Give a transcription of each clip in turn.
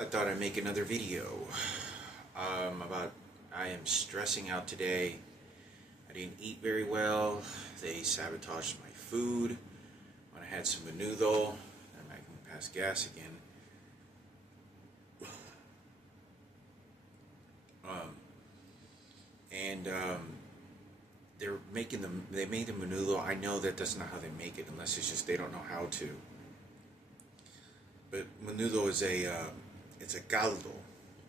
I thought I'd make another video about I am stressing out today. I didn't eat very well. They sabotaged my food when I had some menudo. I'm making pass gas again. Um, and they're making them. They made the menudo. I know that that's not how they make it, unless it's just they don't know how to. But menudo is it's a caldo,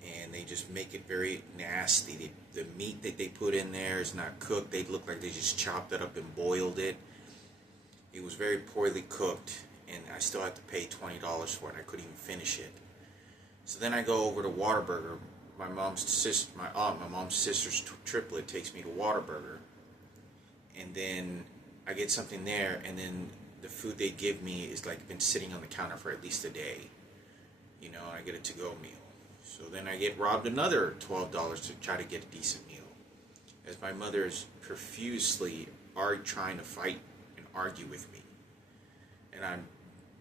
and they just make it very nasty. The meat that they put in there is not cooked. They look like they just chopped it up and boiled it. It was very poorly cooked, and I still had to pay $20 for it. I couldn't even finish it. So then I go over to Whataburger. My mom's sister's triplet takes me to Whataburger, and then I get something there, and then the food they give me is like been sitting on the counter for at least a day. You know, I get a to-go meal. So then I get robbed another $12 to try to get a decent meal, as my mother is profusely trying to fight and argue with me, and I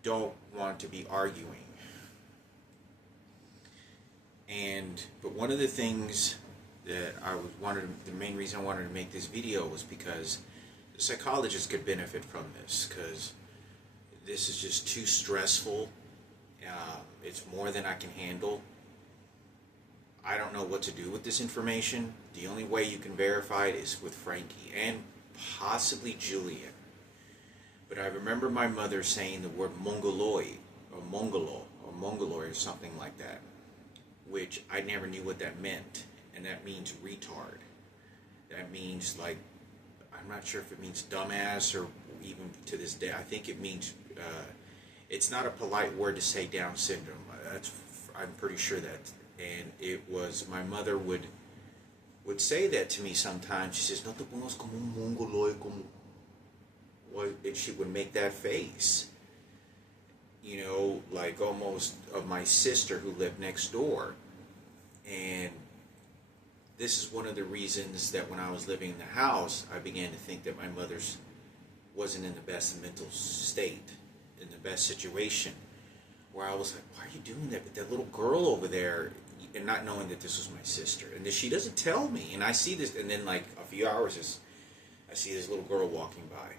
don't want to be arguing. But one of the things that the main reason I wanted to make this video was because the psychologist could benefit from this, because this is just too stressful. It's more than I can handle. I don't know what to do with this information. The only way you can verify it is with Frankie and possibly Julian. But I remember my mother saying the word mongoloid or mongoloid or something like that, which I never knew what that meant. And that means retard. That means, like, I'm not sure if it means dumbass, or even to this day, I think it means, it's not a polite word to say Down syndrome. I'm pretty sure that. And it was, my mother would say that to me sometimes. She says, no te pongas como un mongoloid, como... And she would make that face. You know, like almost of my sister who lived next door. And this is one of the reasons that when I was living in the house, I began to think that my mother's wasn't in the best mental state, in the best situation, where I was like, why are you doing that with that little girl over there? And not knowing that this was my sister. And then she doesn't tell me. And I see this, and then like a few hours, I see this little girl walking by.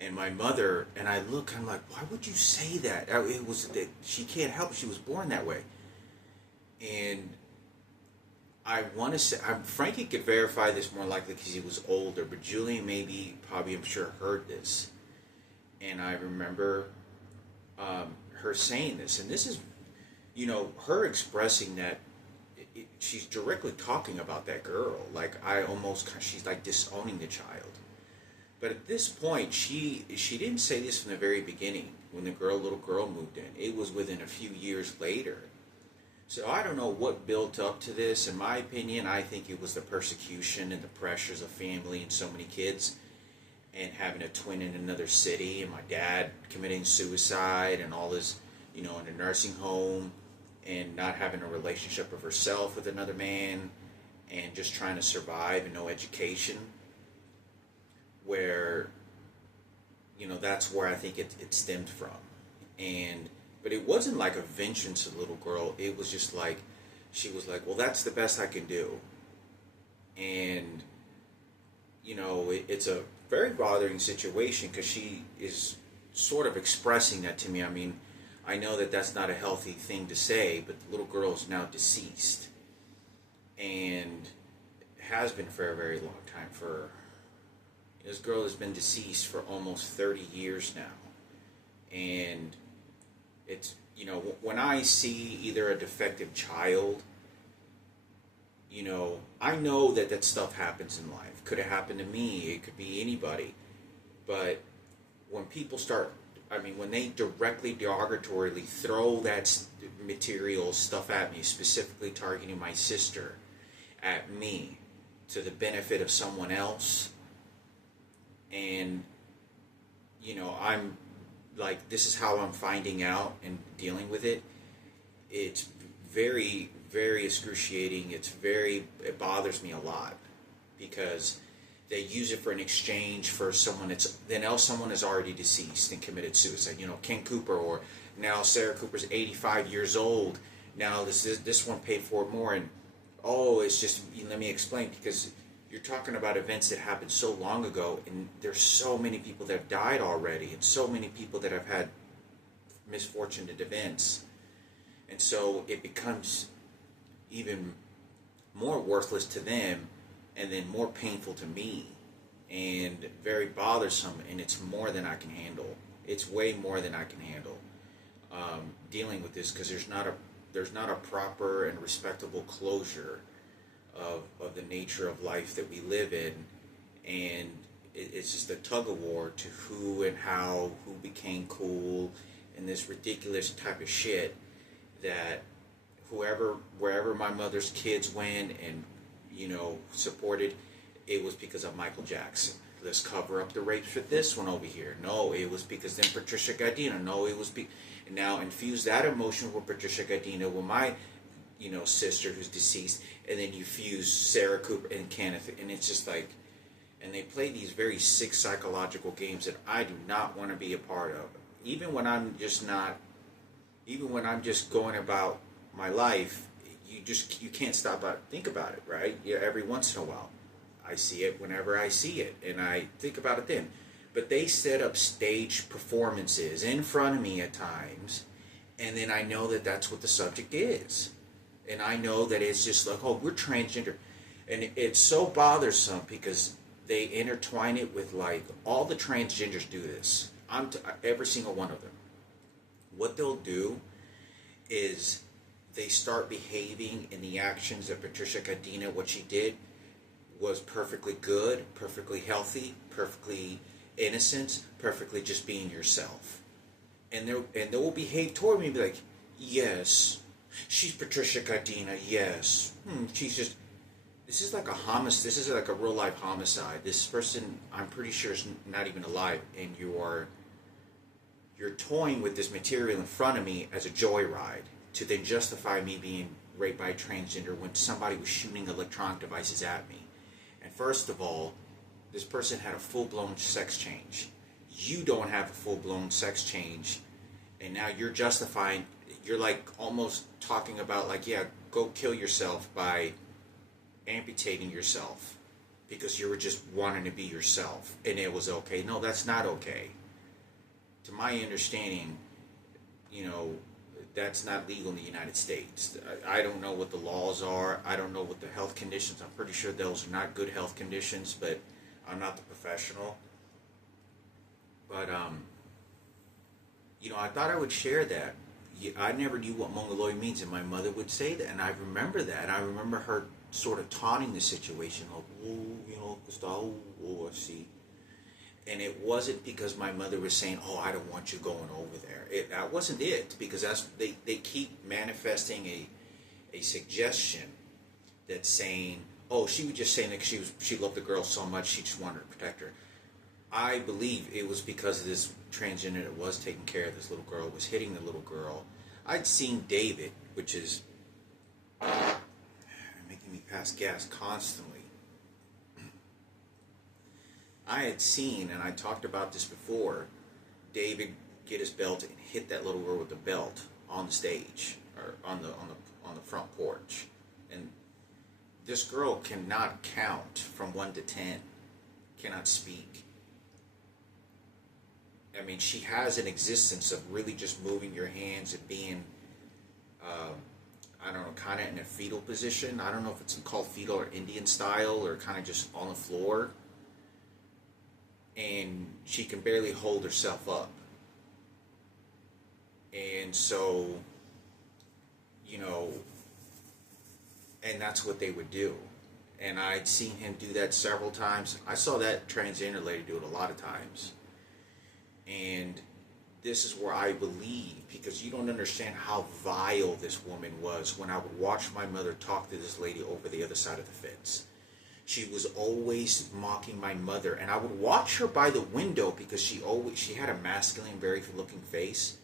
And my mother, and I look, I'm like, why would you say that? It was that she can't help it. She was born that way. And I want to say, Frankie could verify this more likely because he was older, but Julian probably, I'm sure, heard this. And I remember her saying this. And this is, you know, her expressing that she's directly talking about that girl. Like, she's like disowning the child. But at this point, she didn't say this from the very beginning when the little girl moved in. It was within a few years later. So I don't know what built up to this. In my opinion, I think it was the persecution and the pressures of family and so many kids, and having a twin in another city, and my dad committing suicide and all this, you know, in a nursing home, and not having a relationship of herself with another man, and just trying to survive and no education. Where, you know, that's where I think it stemmed from. But it wasn't like a vengeance of the little girl. It was just like, she was like, well, that's the best I can do. And, you know, it's a very bothering situation, because she is sort of expressing that to me. I mean, I know that that's not a healthy thing to say, but the little girl is now deceased. And has been for a very long time. This girl has been deceased for almost 30 years now. And it's, you know, when I see either a defective child, you know, I know that stuff happens in life. Could have happened to me. It could be anybody. But when people when they directly, derogatorily throw that material stuff at me, specifically targeting my sister at me, to the benefit of someone else, and, you know, I'm like, this is how I'm finding out and dealing with it. It's very, very excruciating. It bothers me a lot, because they use it for an exchange for someone that's then else someone is already deceased and committed suicide. You know, Ken Cooper, or now Sarah Cooper's 85 years old. Now this one paid for it more, and it's just, let me explain, because you're talking about events that happened so long ago, and there's so many people that have died already, and so many people that have had misfortunate events, and so it becomes even more worthless to them, and then more painful to me, and very bothersome, and it's more than I can handle. It's way more than I can handle, dealing with this, because there's not a proper and respectable closure of the nature of life that we live in, and it's just a tug of war to who and how, who became cool, and this ridiculous type of shit that wherever my mother's kids went and, supported, it was because of Michael Jackson. Let's cover up the rapes with this one over here. No, it was because then Patricia Gardina. No, it was and now infuse that emotion with Patricia Gardina with my, sister who's deceased, and then you fuse Sarah Cooper and Kenneth, and it's just like, and they play these very sick psychological games that I do not want to be a part of. Even when I'm just going about my life, you can't stop but think about it, right? Yeah, every once in a while. I see it whenever I see it, and I think about it then. But they set up stage performances in front of me at times, and then I know that that's what the subject is. And I know that it's just like, we're transgender. And it's so bothersome because they intertwine it with, like, all the transgenders do this. Every single one of them. What they'll do is they start behaving in the actions of Patricia Gardina. What she did was perfectly good, perfectly healthy, perfectly innocent, perfectly just being yourself. And they will behave toward me and be like, yes, she's Patricia Gardina, yes. She's just, this is like a real life homicide. This person, I'm pretty sure, is not even alive, and you're toying with this material in front of me as a joyride to then justify me being raped by a transgender when somebody was shooting electronic devices at me. And first of all, this person had a full-blown sex change. You don't have a full-blown sex change, and now you're justifying, you're like almost talking about like, yeah, go kill yourself by amputating yourself because you were just wanting to be yourself and it was okay. No, that's not okay. To my understanding, that's not legal in the United States. I don't know what the laws are. I don't know what the health conditions. I'm pretty sure those are not good health conditions, but I'm not the professional. But, I thought I would share that. I never knew what mongoloid means, and my mother would say that, and I remember that. And I remember her sort of taunting the situation, I see. And it wasn't because my mother was saying, I don't want you going over there. That wasn't it, because they keep manifesting a suggestion that's saying, she was just saying that she loved the girl so much, she just wanted to protect her. I believe it was because of this transgender that was taking care of this little girl, was hitting the little girl. I'd seen David, which is making me pass gas constantly. I had seen, and I talked about this before, David get his belt and hit that little girl with the belt on the stage or on the front porch. And this girl cannot count from 1 to 10, cannot speak. I mean, she has an existence of really just moving your hands and being, kind of in a fetal position. I don't know if it's called fetal or Indian style or kind of just on the floor. And she can barely hold herself up. And so, and that's what they would do. And I'd seen him do that several times. I saw that transgender lady do it a lot of times. And this is where I believe, because you don't understand how vile this woman was, when I would watch my mother talk to this lady over the other side of the fence. She was always mocking my mother, and I would watch her by the window because she had a masculine, very good-looking face.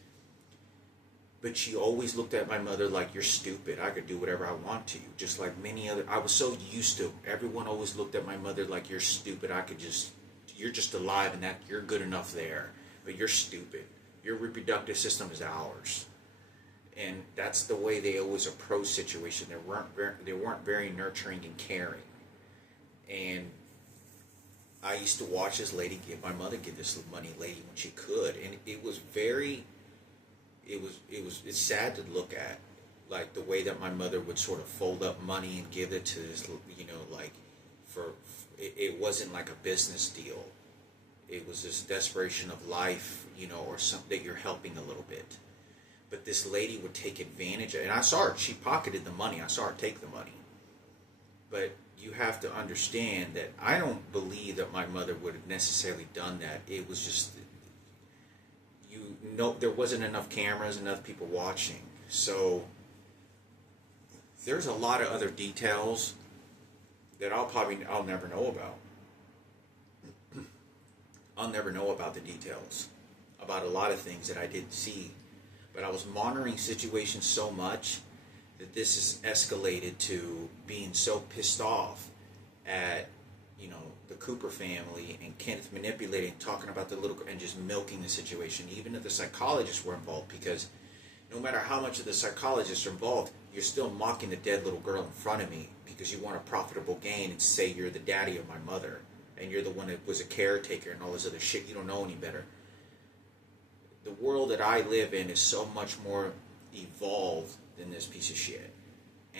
But she always looked at my mother like, you're stupid. I could do whatever I want to you. Just like many other, I was so used to, everyone always looked at my mother like, you're stupid. You're just alive and that you're good enough there. But you're stupid. Your reproductive system is ours. And that's the way they always approach situation. They weren't very nurturing and caring. And I used to watch this lady give, my mother give this money lady when she could. And it was very, it's sad to look at, like the way that my mother would sort of fold up money and give it to this, like it wasn't like a business deal. It was this desperation of life, or something that you're helping a little bit. But this lady would take advantage of it. And I saw her, she pocketed the money. I saw her take the money. But you have to understand that I don't believe that my mother would have necessarily done that. It was just, there wasn't enough cameras, enough people watching. So there's a lot of other details that I'll never know about. I'll never know about the details about a lot of things that I didn't see. But I was monitoring situations so much that this has escalated to being so pissed off at, the Cooper family and Kenneth manipulating, talking about the little, and just milking the situation. Even if the psychologists were involved, because no matter how much of the psychologists are involved, you're still mocking the dead little girl in front of me because you want a profitable gain and say you're the daddy of my mother and you're the one that was a caretaker and all this other shit. You don't know any better. The world that I live in is so much more evolved than this piece of shit.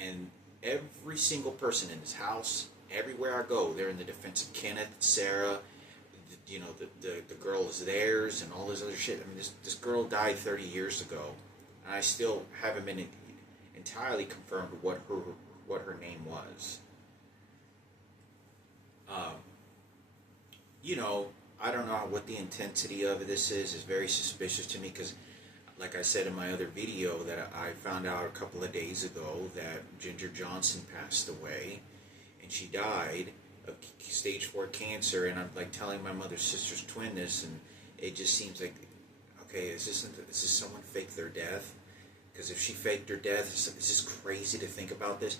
And every single person in this house, everywhere I go, they're in the defense of Kenneth, Sarah, the girl is theirs and all this other shit. I mean, this girl died 30 years ago, and I still haven't been entirely confirmed what her name was. I don't know what the intensity of this is. It's very suspicious to me because, like I said in my other video, that I found out a couple of days ago that Ginger Johnson passed away, and she died of stage 4 cancer. And I'm like telling my mother's sister's twin this, and it just seems like, okay, is this someone faked their death? Because if she faked her death, is this crazy to think about this?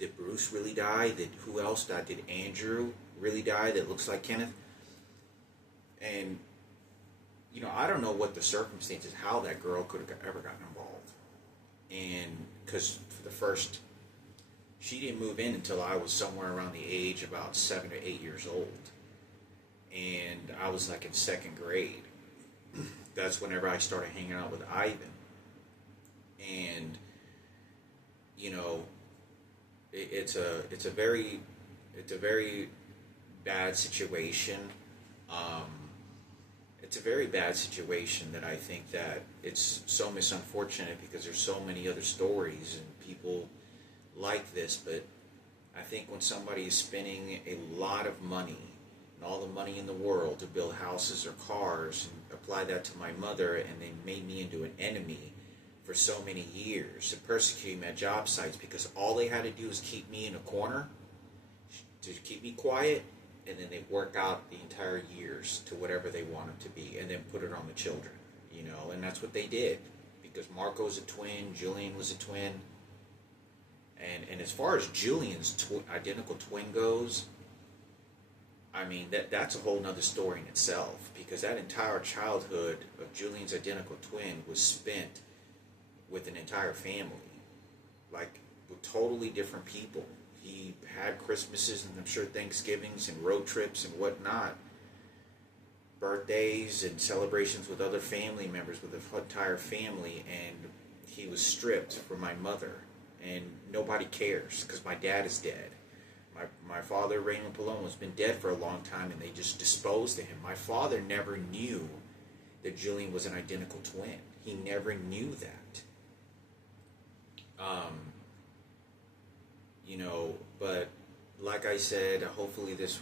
Did Bruce really die? Who else died? Did Andrew really die that looks like Kenneth? And, I don't know what the circumstances, how that girl could have ever gotten involved. And, because she didn't move in until I was somewhere around the age about 7 or 8 years old. And I was like in 2nd grade. That's whenever I started hanging out with Ivan. And, it's a very bad situation. It's a very bad situation that I think that it's so misunfortunate because there's so many other stories and people like this. But I think when somebody is spending a lot of money and all the money in the world to build houses or cars and apply that to my mother, and they made me into an enemy for so many years to persecute me at job sites because all they had to do was keep me in a corner to keep me quiet. And then they work out the entire years to whatever they want it to be, and then put it on the children, and that's what they did, because Marco's a twin, Julian was a twin, and as far as Julian's identical twin goes, I mean, that's a whole nother story in itself, because that entire childhood of Julian's identical twin was spent with an entire family, like with totally different people. He had Christmases and I'm sure Thanksgivings and road trips and whatnot, birthdays and celebrations with other family members, with the entire family, and he was stripped from my mother, and nobody cares because my dad is dead. My father, Raymond Palomo, has been dead for a long time, and they just disposed of him. My father never knew that Julian was an identical twin. He never knew that. But like I said, hopefully this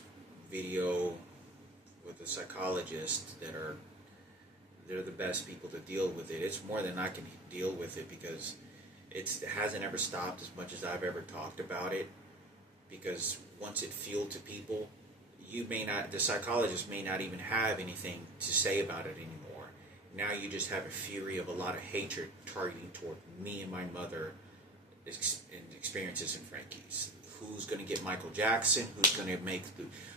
video with the psychologists they're the best people to deal with it. It's more than I can deal with it because it hasn't ever stopped as much as I've ever talked about it. Because once it fueled to people, the psychologist may not even have anything to say about it anymore. now you just have a fury of a lot of hatred targeting toward me and my mother and experiences in Frankie's. Who's going to get Michael Jackson? Who's going to make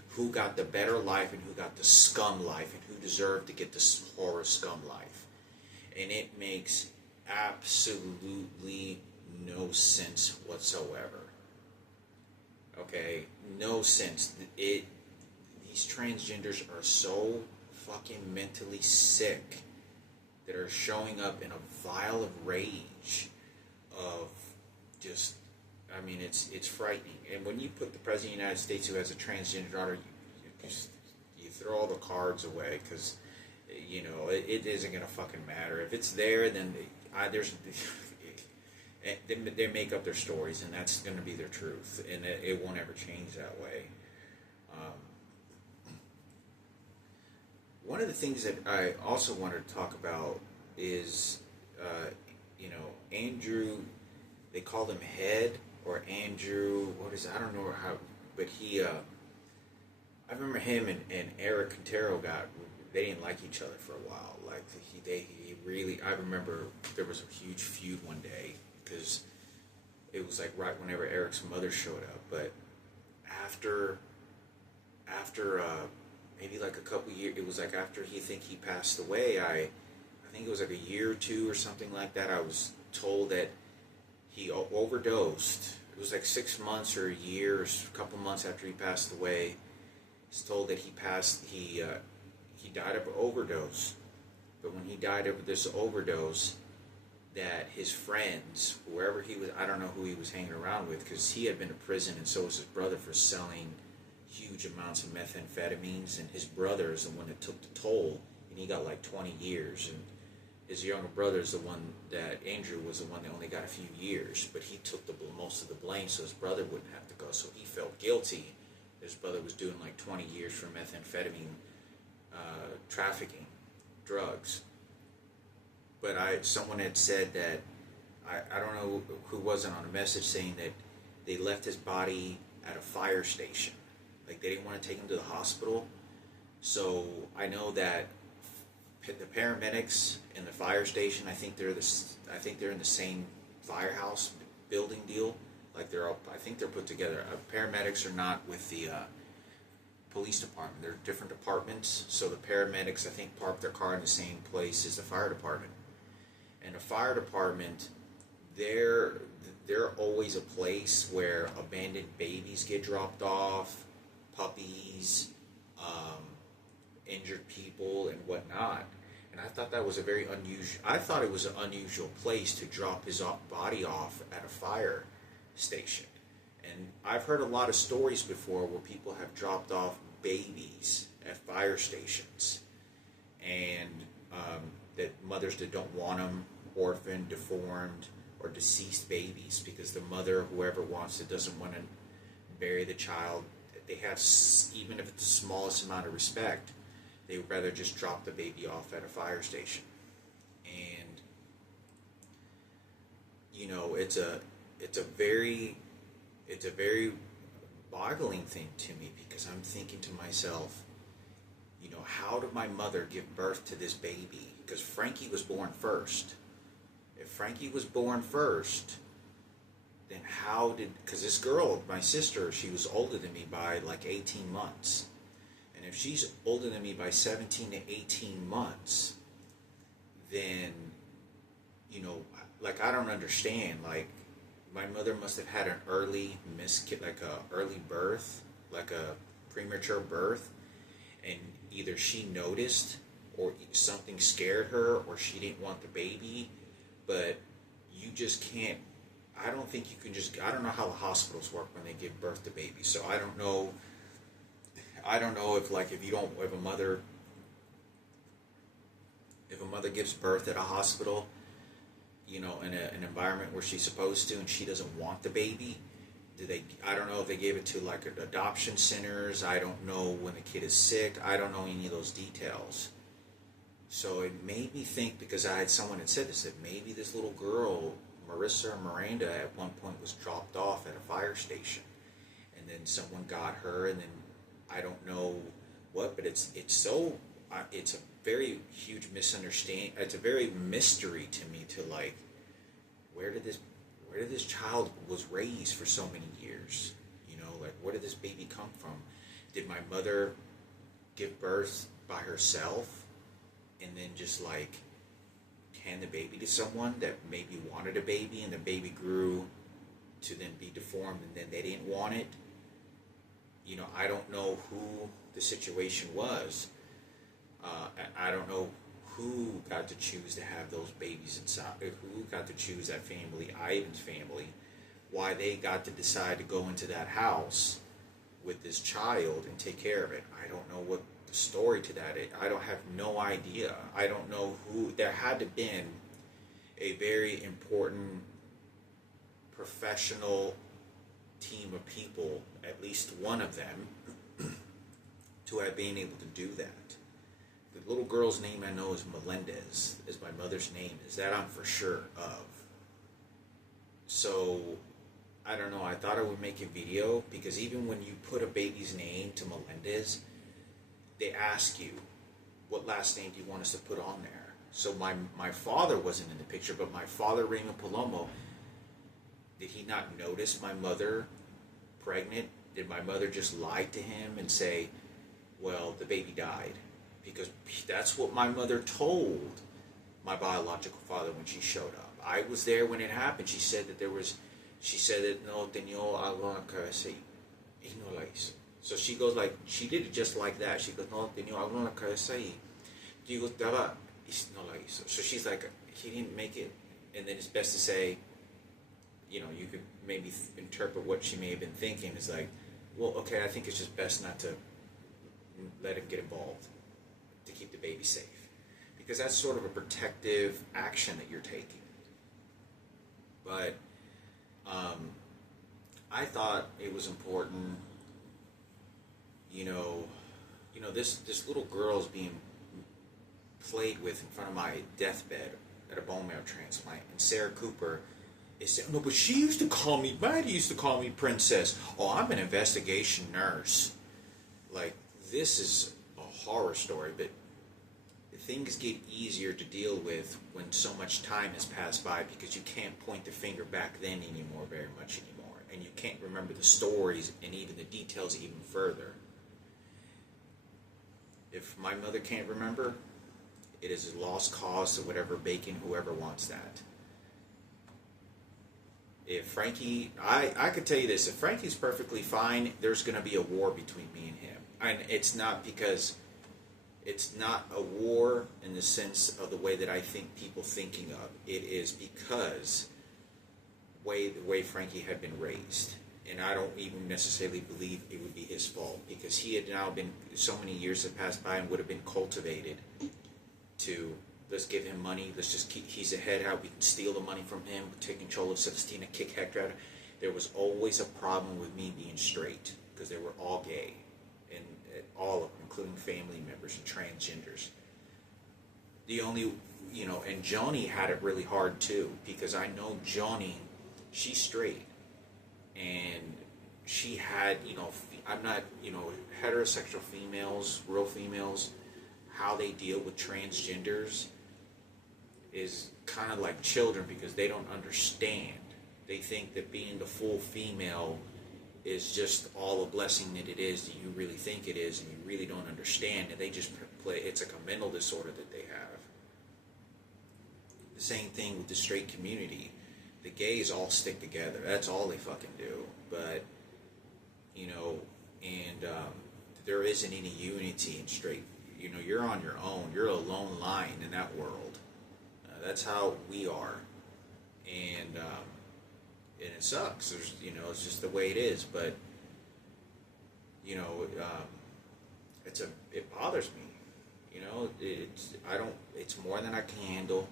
who got the better life and who got the scum life and who deserved to get the horror scum life? And it makes absolutely no sense whatsoever. Okay, no sense. These transgenders are so fucking mentally sick that are showing up in a vial of rage of just, I mean, it's frightening. And when you put the President of the United States who has a transgender daughter, you throw all the cards away because, you know, it isn't going to fucking matter. If it's there, then they make up their stories, and that's going to be their truth, and it won't ever change that way. One of the things that I also wanted to talk about is, you know, Andrew, they called him Head, or Andrew, what is it? I don't know how, but he, I remember him and Eric Quintero they didn't like each other for a while. Like, he really, I remember there was a huge feud one day, because it was like right whenever Eric's mother showed up, but after maybe like a couple years, it was like after he passed away, I think it was like a year or two or something like that, I was told that he overdosed. It was like 6 months or a year or a couple months after he passed away. He's told that he died of an overdose. But when he died of this overdose, that his friends, wherever he was, I don't know who he was hanging around with, because he had been to prison and so was his brother for selling huge amounts of methamphetamines, and his brother is the one that took the toll, and he got like 20 years, and his younger brother is the one that, Andrew was the one that only got a few years, but he took most of the blame so his brother wouldn't have to go, so he felt guilty. His brother was doing like 20 years for methamphetamine trafficking, drugs. But someone had said that, I don't know who wasn't on a message saying that they left his body at a fire station. Like, they didn't want to take him to the hospital. So I know that the paramedics and the fire station, I think they're in the same firehouse building deal. Like, I think they're put together. Paramedics are not with the police department. They're different departments. So the paramedics, I think, park their car in the same place as the fire department. And the fire department, they're always a place where abandoned babies get dropped off, puppies, injured people, and whatnot. And I thought that was a very unusual. I thought it was an unusual place to drop his body off at a fire station. And I've heard a lot of stories before where people have dropped off babies at fire stations, and that mothers that don't want them, orphaned, deformed, or deceased babies, because the mother, whoever wants it, doesn't want to bury the child. They have, even if it's the smallest amount of respect, they would rather just drop the baby off at a fire station. And, you know, it's a very boggling thing to me, because I'm thinking to myself, you know, how did my mother give birth to this baby? Because Frankie was born first. If Frankie was born first, then because this girl, my sister, she was older than me by like 18 months. And if she's older than me by 17 to 18 months, then, you know, like, I don't understand. Like, my mother must have had an early early birth, like a premature birth, and either she noticed, or something scared her, or she didn't want the baby. But you just can't, I don't think you can just, I don't know how the hospitals work when they give birth to babies, so I don't know if, like, if a mother gives birth at a hospital, you know, in an environment where she's supposed to, and she doesn't want the baby, I don't know if they gave it to, like, adoption centers. I don't know when the kid is sick. I don't know any of those details. So it made me think, because I had someone that said this, that maybe this little girl, Marissa or Miranda, at one point was dropped off at a fire station, and then someone got her, and then I don't know what, but it's very huge misunderstanding. It's a very mystery to me to like, where did this child was raised for so many years? You know, like where did this baby come from? Did my mother give birth by herself and then just like hand the baby to someone that maybe wanted a baby, and the baby grew to then be deformed and then they didn't want it? You know, I don't know who the situation was. I don't know who got to choose to have those babies inside, who got to choose that family, Ivan's family, why they got to decide to go into that house with this child and take care of it. I don't know what the story to that is. I don't have no idea. I don't know who. There had to have been a very important professional team of people, at least one of them, to have been able to do that. The little girl's name I know is Melendez, is my mother's name. Is that I'm for sure of. So, I don't know, I thought I would make a video, because even when you put a baby's name to Melendez, they ask you, what last name do you want us to put on there? So my father wasn't in the picture, but my father, Raymond Palomo, did he not notice my mother pregnant? Did my mother just lie to him and say, well, the baby died? Because that's what my mother told my biological father when she showed up. I was there when it happened. She said that no tenía algo en la cabeza y no la hizo. So she goes like, she did it just like that. She goes, no tenía algo en la cabeza y digo, estaba, y no la hizo. So she's like, he didn't make it. And then it's best to say, you know, you could maybe interpret what she may have been thinking is like, well, okay, I think it's just best not to let him get involved to keep the baby safe. Because that's sort of a protective action that you're taking. But I thought it was important, you know, this little girl's being played with in front of my deathbed at a bone marrow transplant, and Sarah Cooper is saying, no, but she used to call me, Maddie used to call me princess. Oh, I'm an investigation nurse. Like, this is a horror story, but things get easier to deal with when so much time has passed by, because you can't point the finger back then anymore very much anymore, and you can't remember the stories and even the details even further. If my mother can't remember, it is a lost cause to whatever bacon, whoever wants that. If Frankie, I could tell you this, if Frankie's perfectly fine, there's going to be a war between me and him. And it's not because, it's not a war in the sense of the way that I think people thinking of. It is because the way Frankie had been raised. And I don't even necessarily believe it would be his fault, because he had now been, so many years have passed by and would have been cultivated to, let's give him money, let's just keep, he's ahead, how we can steal the money from him, take control of Celestina, kick Hector out. There was always a problem with me being straight, because they were all gay, and all of them, including family members and transgenders. The only, you know, and Joni had it really hard too, because I know Joni, she's straight, and she had, you know, I'm not, you know, heterosexual females, real females, how they deal with transgenders is kind of like children, because they don't understand. They think that being the full female is just all a blessing that it is, that you really think it is, and you really don't understand, and they just play, it's like a mental disorder that they have. The same thing with the straight community. The gays all stick together. That's all they fucking do. But, you know, and there isn't any unity in straight. You know, you're on your own. You're a lone lion in that world. That's how we are. And it sucks. There's, you know, it's just the way it is. But, you know, it bothers me. You know, it's more than I can handle.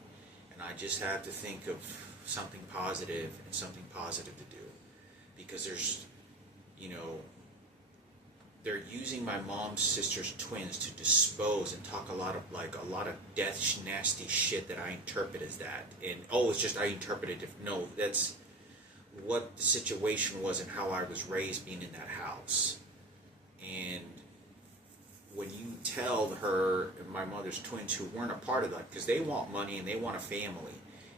And I just have to think of something positive and something positive to do, because there's, you know, they're using my mom's sister's twins to dispose and talk a lot of death nasty shit that I interpret as that, and it's just I interpret it different. No, that's what the situation was and how I was raised being in that house. And when you tell her and my mother's twins who weren't a part of that, because they want money and they want a family,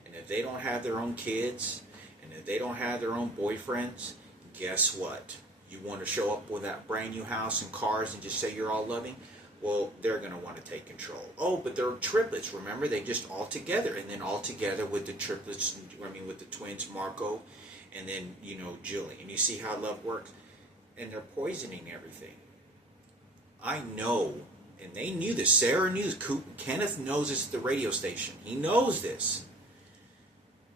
and if they don't have their own kids, and if they don't have their own boyfriends, guess what? You want to show up with that brand new house and cars and just say you're all loving? Well, they're going to want to take control. Oh, but they're triplets. Remember, they just all together, and then all together with the triplets. I mean, with the twins, Marco, and then Julie. And you see how love works, and they're poisoning everything. I know, and they knew this. Sarah knew. Kenneth knows this at the radio station. He knows this.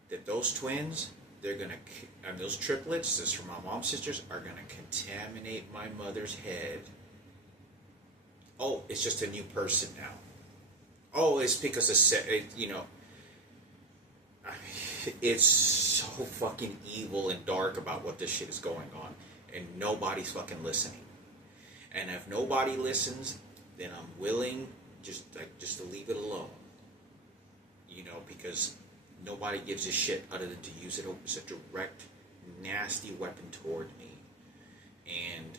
That those twins, and those triplets, this from my mom's sisters, are going to contaminate my mother's head. Oh, it's just a new person now. Oh, it's because it's so fucking evil and dark about what this shit is going on, and nobody's fucking listening. And if nobody listens, then I'm willing just to leave it alone. Because nobody gives a shit other than to use it as a direct, nasty weapon toward me. And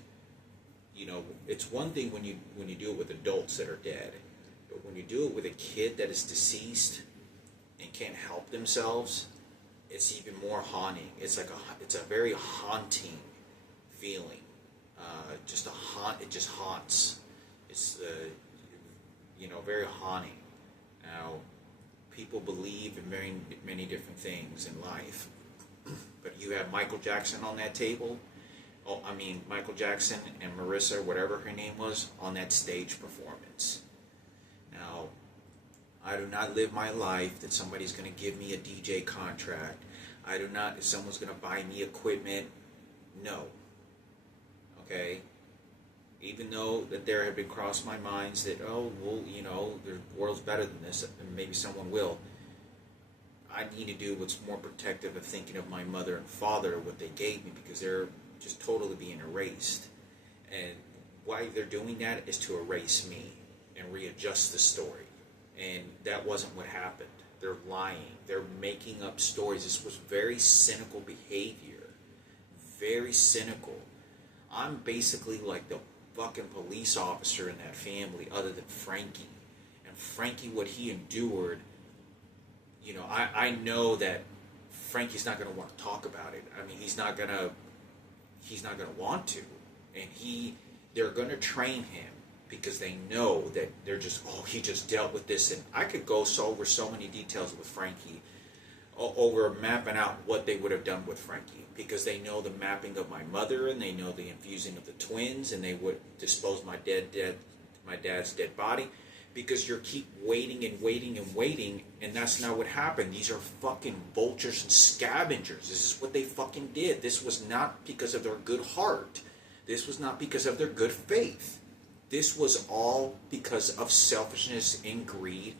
it's one thing when you do it with adults that are dead, but when you do it with a kid that is deceased and can't help themselves, it's even more haunting. It's a very haunting feeling. It just haunts. It's very haunting. Now, people believe in very many different things in life, but you have Michael Jackson on that table. Michael Jackson and Marissa, whatever her name was, on that stage performance. Now, I do not live my life that somebody's going to give me a DJ contract. I do not, if someone's going to buy me equipment. No. Okay? Even though that there have been crossed my minds that, the world's better than this, and maybe someone will. I need to do what's more protective of thinking of my mother and father, what they gave me, because they're just totally being erased. And why they're doing that is to erase me and readjust the story. And that wasn't what happened. They're lying. They're making up stories. This was very cynical behavior. Very cynical. I'm basically like the fucking police officer in that family, other than Frankie. And Frankie, what he endured, I know that Frankie's not going to want to talk about it. I mean, he's not going to want to. And they're going to train him because they know that they're just, he just dealt with this. And I could go over so many details with Frankie, over mapping out what they would have done with Frankie, because they know the mapping of my mother, and they know the infusing of the twins, and they would dispose my dad's dead body, because you keep waiting and waiting and waiting, and that's not what happened. These are fucking vultures and scavengers. This is what they fucking did. This was not because of their good heart. This was not because of their good faith. This was all because of selfishness and greed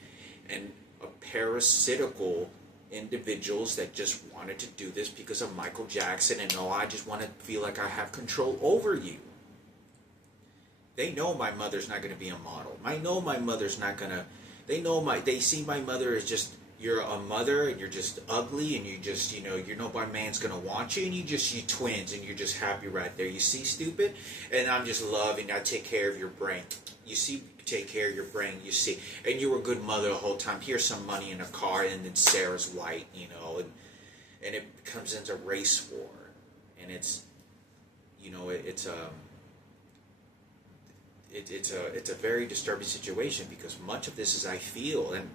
and a parasitical individuals that just wanted to do this because of Michael Jackson, and I just want to feel like I have control over you. They know my mother's not going to be a model. I know my mother's not going to, they see my mother as just, you're a mother and you're just ugly, and you just, my man's going to want you, and you twins, and you're just happy right there. You see, stupid? And I'm just loving, I take care of your brain. You see, take care of your brain, you see. And you were a good mother the whole time. Here's some money in a car, and then Sarah's white, and it becomes into a race war. And it's a very disturbing situation, because much of this is I feel, and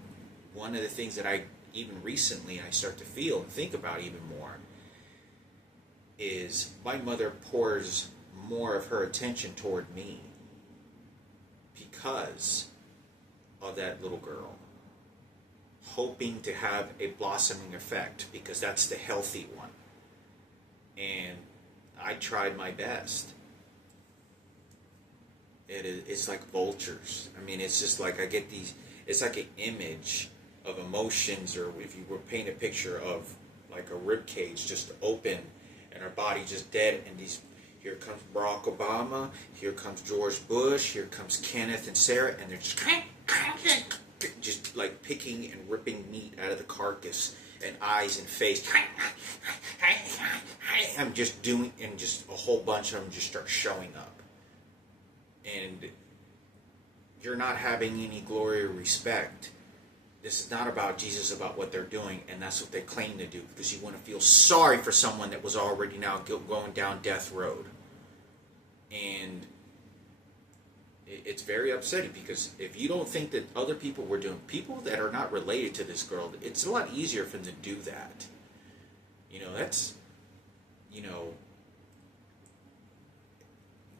one of the things that I start to feel and think about even more is my mother pours more of her attention toward me because of that little girl, hoping to have a blossoming effect, because that's the healthy one. And I tried my best. It's like vultures. I mean, it's just like I get these, it's like an image of emotions, or if you were paint a picture of like a rib cage just open and our body just dead, and these, here comes Barack Obama, here comes George Bush, here comes Kenneth and Sarah, and they're just like picking and ripping meat out of the carcass, and eyes and face. I'm just doing, and just a whole bunch of them just start showing up. And you're not having any glory or respect. This is not about Jesus, about what they're doing, and that's what they claim to do, because you want to feel sorry for someone that was already now going down death road. And it's very upsetting, because if you don't think that other people were doing, people that are not related to this girl, it's a lot easier for them to do that. You know, that's, you know,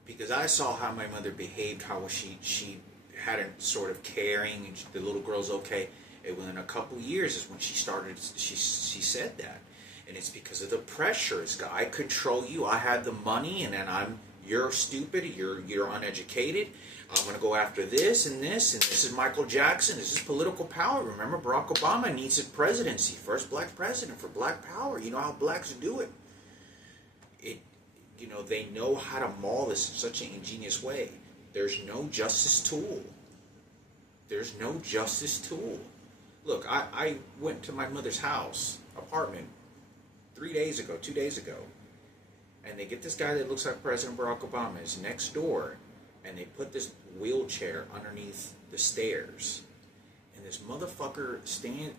because I saw how my mother behaved, how she had a sort of caring, and the little girl's okay. And within a couple years is when she started, she said that. And it's because of the pressure. It's, I control you, I have the money, and then you're stupid, you're uneducated. I'm going to go after this, and this is Michael Jackson. This is political power. Remember, Barack Obama needs a presidency. First black president for black power. You know how blacks do it. You know, they know how to maul this in such an ingenious way. There's no justice tool. There's no justice tool. Look, I went to my mother's house, apartment, 2 days ago, and they get this guy that looks like President Barack Obama is next door, and they put this wheelchair underneath the stairs, and this motherfucker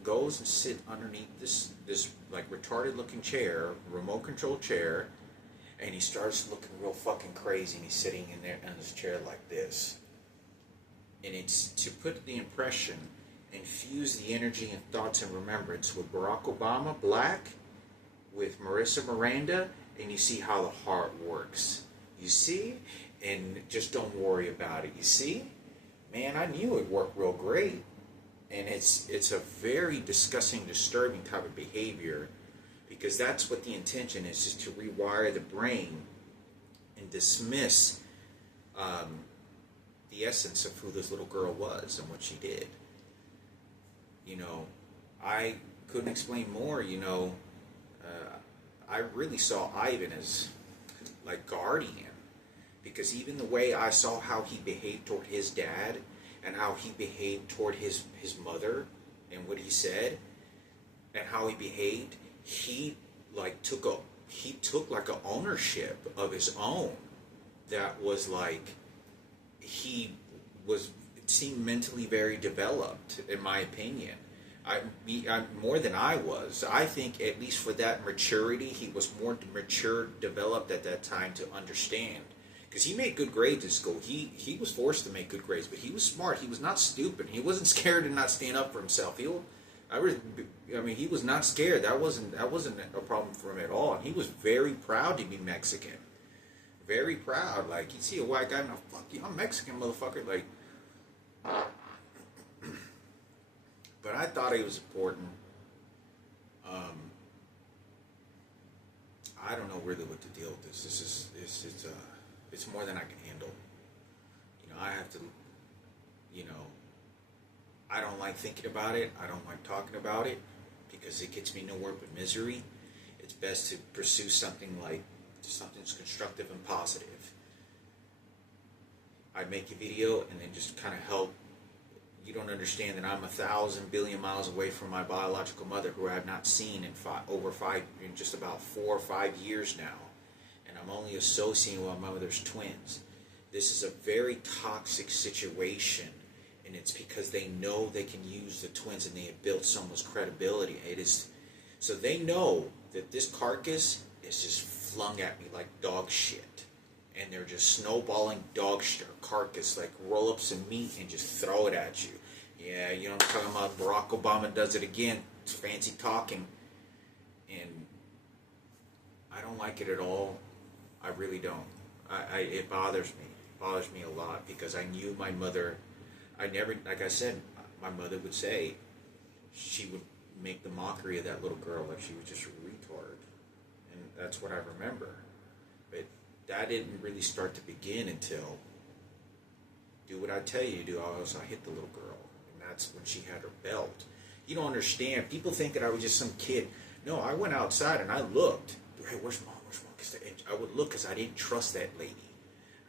goes and sit underneath this like retarded looking chair, remote control chair, and he starts looking real fucking crazy, and he's sitting in there in this chair like this. And it's to put the impression, infuse the energy and thoughts and remembrance with Barack Obama, black, with Marissa, Miranda, and you see how the heart works. You see? And just don't worry about it. You see? Man, I knew it worked real great. And it's a very disgusting, disturbing type of behavior, because that's what the intention is to rewire the brain and dismiss the essence of who this little girl was and what she did. You know, I couldn't explain more. You know, I really saw Ivan as like guardian, because even the way I saw how he behaved toward his dad and how he behaved toward his mother and what he said and how he behaved, he took like a ownership of his own that was like, it seemed mentally very developed, in my opinion. I'm more than I was. I think, at least for that maturity, he was more mature, developed at that time to understand. Because he made good grades in school. He was forced to make good grades, but he was smart. He was not stupid. He wasn't scared to not stand up for himself. He was not scared. That wasn't a problem for him at all. And he was very proud to be Mexican. Very proud. Like, you see a white guy, now fuck you, I'm Mexican, motherfucker. Like, but I thought it was important. I don't know really what to deal with this. It's more than I can handle. You know, I have to, you know, I don't like thinking about it. I don't like talking about it, because it gets me nowhere but misery. It's best to pursue something something's constructive and positive. I'd make a video and then just kind of help. You don't understand that I'm 1,000 billion miles away from my biological mother, who I have not seen in just about 4 or 5 years now. And I'm only associating with my mother's twins. This is a very toxic situation, and it's because they know they can use the twins, and they have built someone's credibility. So they know that this carcass is just flung at me like dog shit, and they're just snowballing dog shit, or carcass, like roll up some meat and just throw it at you. Yeah, you know what I'm talking about? Barack Obama does it again. It's fancy talking, and I don't like it at all. I really don't. It bothers me. It bothers me a lot, because I knew my mother. Like I said, my mother would say, she would make the mockery of that little girl like she was just a retard. And that's what I remember. But that didn't really start to begin until, do what I tell you to do, or else I hit the little girl. And that's when she had her belt. You don't understand. People think that I was just some kid. No, I went outside and I looked. Hey, where's mom? Where's mom? I would look, because I didn't trust that lady.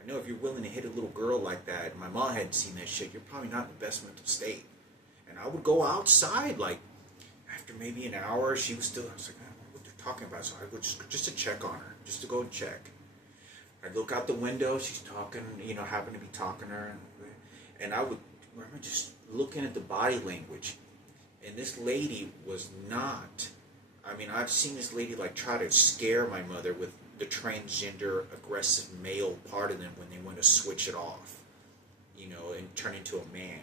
I know if you're willing to hit a little girl like that, and my mom hadn't seen that shit, you're probably not in the best mental state. And I would go outside, like, after maybe an hour, she was still, I was like, what they're talking about? So I would just to check on her, just to go and check. I'd look out the window, she's talking, happen to be talking to her, and I would remember just looking at the body language, and this lady was not. I mean, I've seen this lady like try to scare my mother with the transgender aggressive male part of them when they want to switch it off, you know, and turn into a man.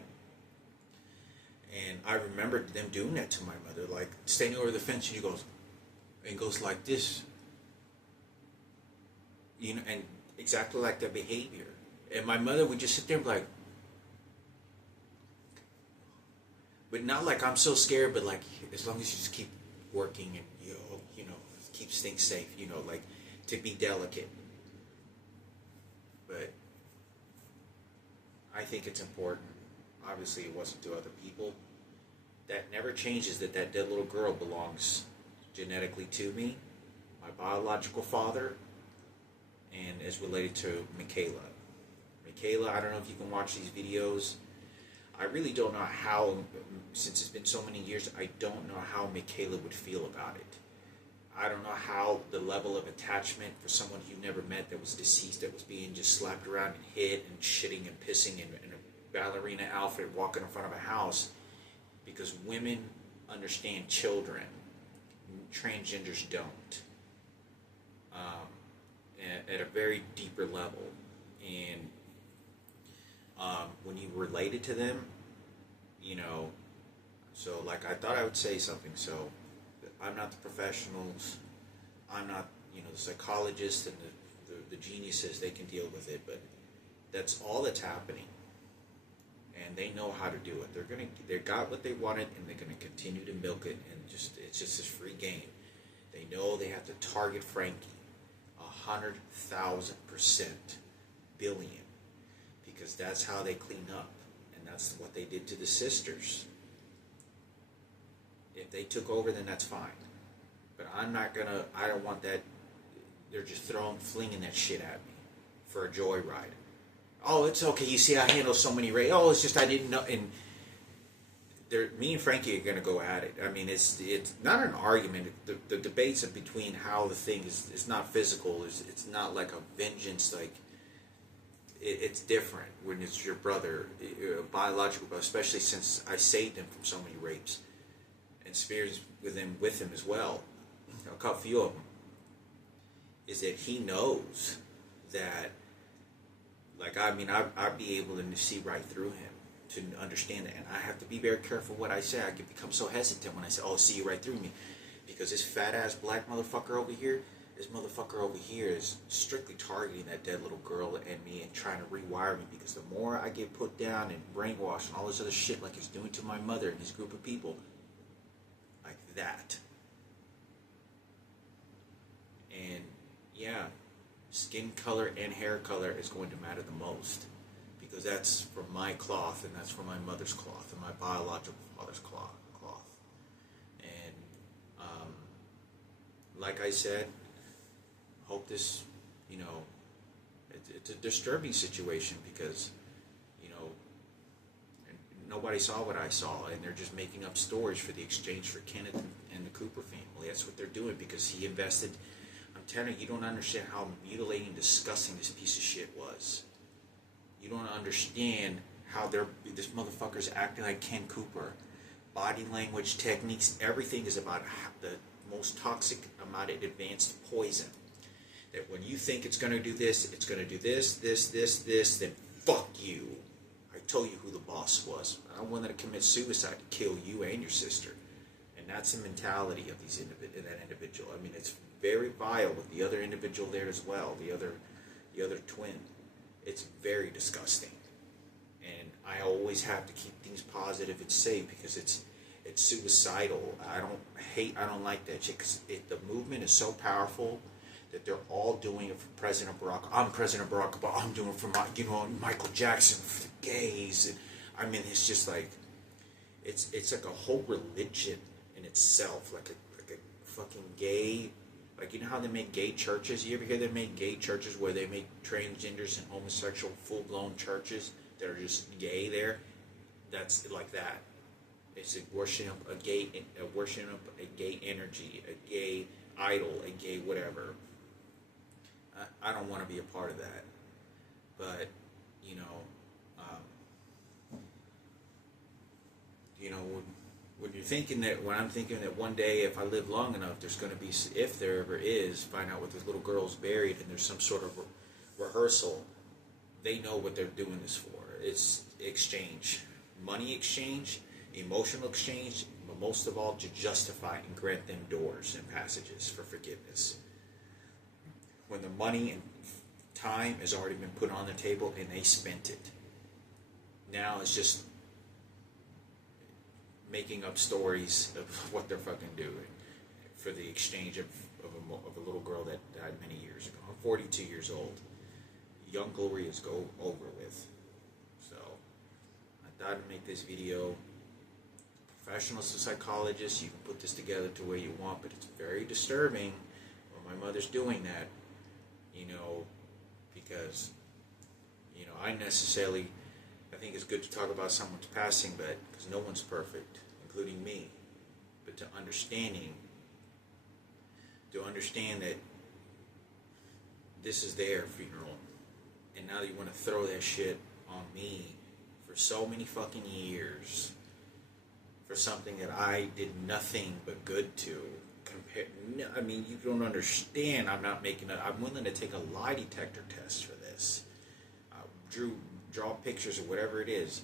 And I remember them doing that to my mother, like standing over the fence, and he goes like this, you know, and exactly like that behavior. And my mother would just sit there and be like, but not like I'm so scared, but like as long as you just keep working and you know, keeps things safe, you know, like to be delicate. But I think it's important. Obviously, it wasn't to other people. That never changes that dead little girl belongs genetically to me, my biological father, and is related to Michaela. Michaela, I don't know if you can watch these videos. I really don't know how, since it's been so many years, I don't know how Michaela would feel about it. I don't know how the level of attachment for someone you never met that was deceased, that was being just slapped around and hit and shitting and pissing in a ballerina outfit walking in front of a house, because women understand children, transgenders don't, at a very deeper level. And when you related to them, you know, so like I thought I would say something. So I'm not the professionals, I'm not, you know, the psychologists and the geniuses. They can deal with it, but that's all that's happening, and they know how to do it. They got what they wanted, and they're gonna continue to milk it, and it's just this free game. They know they have to target Frankie 100,000% billion, because that's how they clean up, and that's what they did to the sisters. If they took over, then that's fine. But I don't want that. They're just flinging that shit at me for a joyride. Oh, it's okay. You see, I handle so many Oh, it's just I didn't know. And me and Frankie are going to go at it. I mean, it's not an argument. The debates are between how the thing is. It's not physical. It's not like a vengeance. Like it's different when it's your brother, biological brother, especially since I saved him from so many rapes and spears with him as well. A few of them. Is that he knows that, like, I mean, I'd be able to see right through him, to understand that. And I have to be very careful what I say. I can become so hesitant when I say, oh, see you right through me. Because this fat ass black motherfucker over here, is strictly targeting that dead little girl and me and trying to rewire me. Because the more I get put down and brainwashed and all this other shit like he's doing to my mother and his group of people, like that. And yeah, skin color and hair color is going to matter the most, because that's from my cloth, and that's from my mother's cloth, and my biological father's cloth. And like I said, hope this, you know, it's a disturbing situation, because, you know, nobody saw what I saw, and they're just making up stories for the exchange for Kenneth and the Cooper family. That's what they're doing, because he invested. I'm telling you, you don't understand how mutilating and disgusting this piece of shit was. You don't understand how this motherfucker's acting like Ken Cooper. Body language, techniques, everything is about the most toxic amount of advanced poison. That when you think it's going to do this, it's going to do this, then fuck you. I told you who the boss was. I wanted to commit suicide to kill you and your sister. And that's the mentality of that individual. I mean, it's very vile with the other individual there as well, the other twin. It's very disgusting. And I always have to keep things positive and safe, because it's suicidal. I don't like that shit, because the movement is so powerful that they're all doing it for President Barack. I'm President Barack Obama. I'm doing it for Michael Jackson, for the gays. And, I mean, it's just like it's like a whole religion in itself, like a fucking gay. Like, you know how they make gay churches? You ever hear they make gay churches where they make transgenders and homosexual full-blown churches that are just gay there? That's like that. It's worshiping up a gay energy, a gay idol, a gay whatever. I don't want to be a part of that. But, you know, you know, when you're thinking that, when I'm thinking that one day if I live long enough, there's going to be, if there ever is, find out what this little girl's buried and there's some sort of rehearsal, they know what they're doing this for. It's exchange, money exchange, emotional exchange, but most of all to justify and grant them doors and passages for forgiveness. When the money and time has already been put on the table and they spent it. Now it's just making up stories of what they're fucking doing for the exchange of a little girl that died many years ago. I'm 42 years old. Young glory is over with. So I thought I'd make this video. Professional psychologist, you can put this together to where you want, but it's very disturbing when my mother's doing that, you know, because, you know, I think it's good to talk about someone's passing, but because no one's perfect, including me. But to understand that this is their funeral, and now you want to throw that shit on me for so many fucking years for something that I did nothing but good to. I mean, you don't understand. I'm willing to take a lie detector test for this. Draw pictures or whatever it is,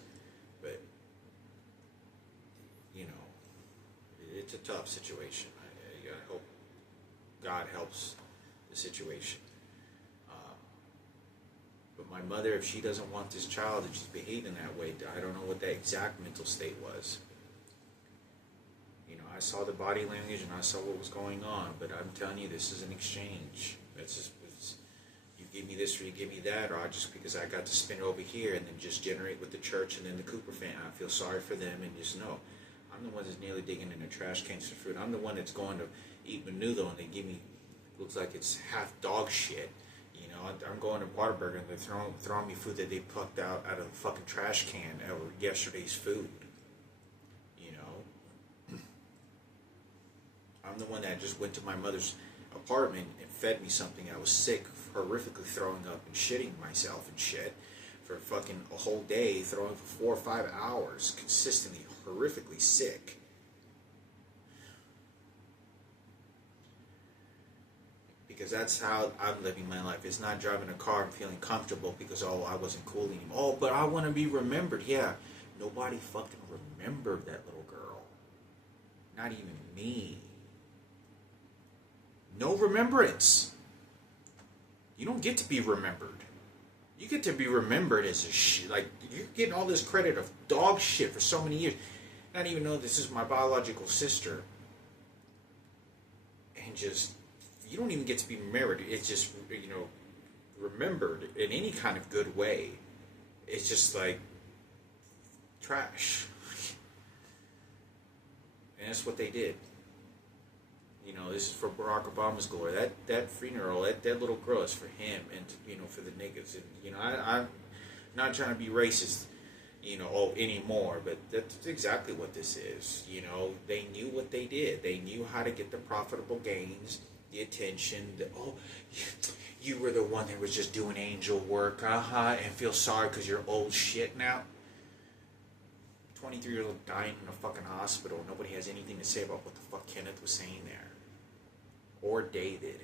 but you know, it's a tough situation. I hope God helps the situation. But my mother, if she doesn't want this child and she's behaving that way, I don't know what that exact mental state was. You know, I saw the body language and I saw what was going on, but I'm telling you, this is an exchange. It's you give me this or you give me that, or just because I got to spin it over here and then just generate with the church and then the Cooper fan. I feel sorry for them and just know I'm the one that's nearly digging in the trash cans for food. I'm the one that's going to eat menudo and they give me, looks like it's half dog shit. You know, I'm going to Whataburger and they're throwing me food that they plucked out of the fucking trash can over yesterday's food. You know, I'm the one that just went to my mother's apartment and fed me something. I was sick, horrifically throwing up and shitting myself and shit for fucking a whole day, throwing for 4 or 5 hours, consistently horrifically sick. Because that's how I'm living my life. It's not driving a car and feeling comfortable because, oh, I wasn't cool anymore. Oh, but I want to be remembered. Yeah, nobody fucking remembered that little girl. Not even me. No remembrance. You don't get to be remembered. You get to be remembered as a shit. Like, you're getting all this credit of dog shit for so many years. Not even know this is my biological sister. And just, you don't even get to be remembered. It's just, you know, remembered in any kind of good way. It's just like trash. And that's what they did. You know, this is for Barack Obama's glory. That funeral, that little girl is for him and, you know, for the niggas. And, you know, I'm not trying to be racist, you know, anymore, but that's exactly what this is. You know, they knew what they did. They knew how to get the profitable gains, the attention, oh, you were the one that was just doing angel work, and feel sorry because you're old shit now. 23-year-old dying in a fucking hospital. Nobody has anything to say about what the fuck Kenneth was saying there. Or David.